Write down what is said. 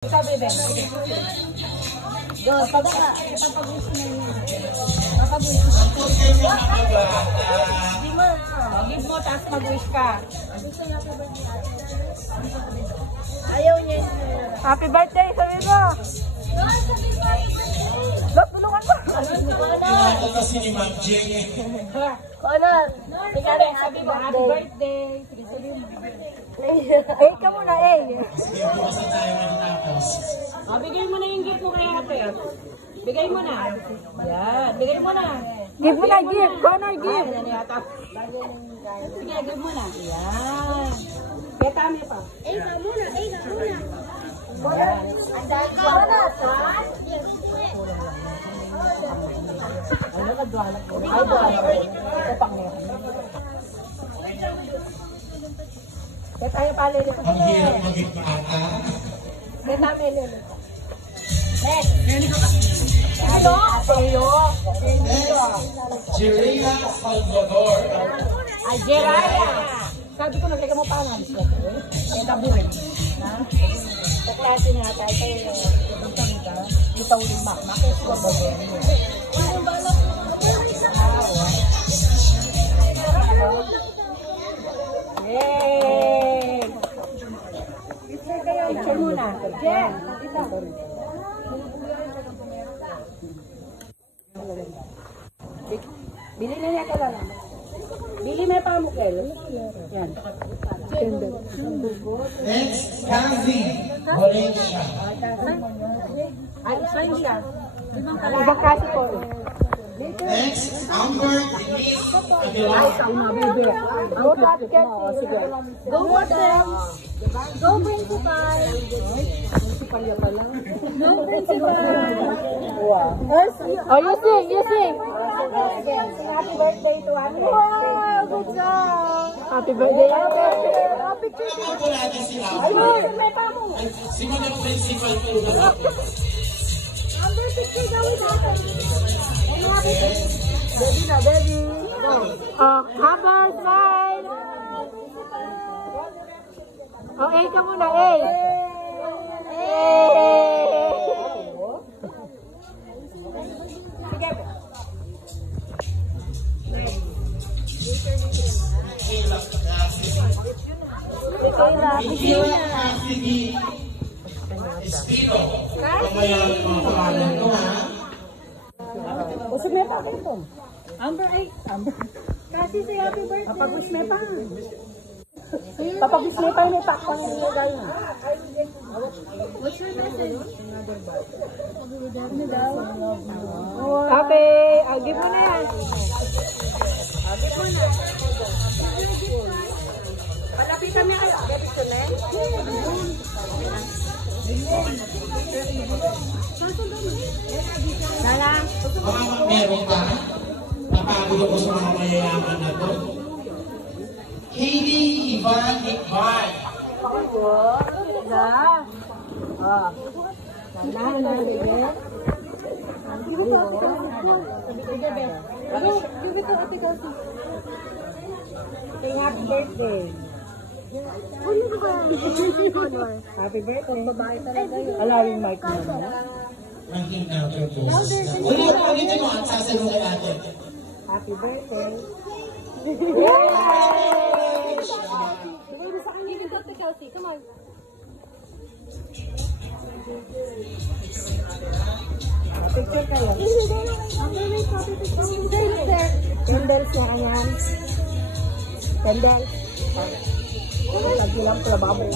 Sabi din. Go, pada ka. Ipapag-wish na yun. Papag-wish na. Give mo, tapos mag-wish ka. Ayaw niya. Happy birthday, sabi mo. Look, tulungan mo. Ako kasi ni Ma'am Jeng. Honor, happy birthday. Sige, sabi mo. Eh, ka muna, eh. Sige, bukasan tayo matapos. Bigay mo na yung gift mo kay ate. Bigay mo na. Yan, bigay mo na. Give mo na, give. Honor, give. Yan yata. Sige, give mo na. Yan. Kaya tami pa. Eh, ka muna. Yan. Andan ka na, Tan. Ano ka duwalag ko? Ay, duwalag ko. Ito pang ngayon. Kaya tayo pala ulit. Ang hirap maging maata. Kaya tami ulit. Next. Hello? Hello? Jeria Salvador. Ay, Geraya. Sabi ko, naglagay mo pa naman. Kaya tabuhin. Na? Sa klase na tayo tayo. Ito ulit makmak. Ito ba ba? Ang balak mo. Yay! Picture muna. Jen! Bili na niya ka lang. Bili may pamukel. Yan. Next, Kazi Valencia. Ay, sa'yo siya. Ibang klase po. Next, Amber Denise Ay, Aguilar. sa'yo na, baby. Go basket. Go water. Go principal. Principal pa lang. Go principal. Oh, you sing, you sing. Happy birthday to Ate. Wow, good job. Happy birthday, Ate. Ito natin sila. May pamo. Simula principal po na. Number 60 daw with natin. Baby na, baby. Oh, Amber, smile. Oh, A ka muna, A. Ikila Cassidy Espino. Mamaya ang mga pangalan ko, ha? Usap may pa ito. Amber, ay. Amber. Kasi say happy birthday. Papag-wish may pa. Papag-wish may pa yung may pakpang nilagay. What's your message? Ate, give mo na yan. Palapitan niya kayo. Baby, ito na Lala. Baka meron ka. Napagod ako sa mga mayayaman na to. Katie Ivan Iqbal. na, baby. Give it to Ate Kelsey. Say happy birthday. Ano ba? Honor. Happy birthday. Babae talaga yun. Allowing mic mo. Ranking counter po. Ulitin mo ang sasalungan natin. Happy birthday. Give it to Ate Kelsey. Come on. Picture kayo. Candles na kanyan. Candles. Lagi lang pala baboy.